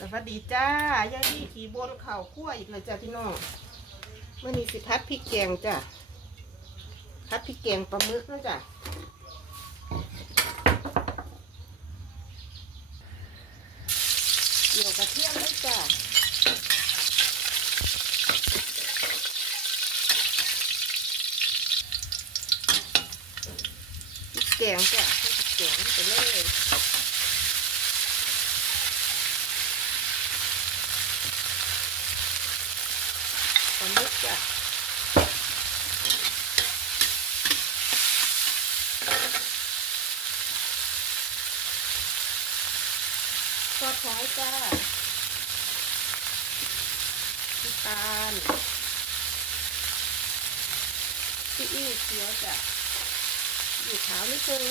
สวัสดีจ้ายายดีขี่บนเข่าคั่วอีกเลยจ้ะพี่น้องเมื่อนี้สิพัดพริกแกงจ้ะพัดพริกแกงปลาหมึกนะจ้ะเกี่ยวกระเทียมเลยจ้ะพริกแกงจ้ะให้พริกแกงไปเลย ปลาหมึกจ้ะซอสหอยจ้าน้ำตาลซีอิ๊วเขียวจ้ะอิ๊วขาวนิดนึง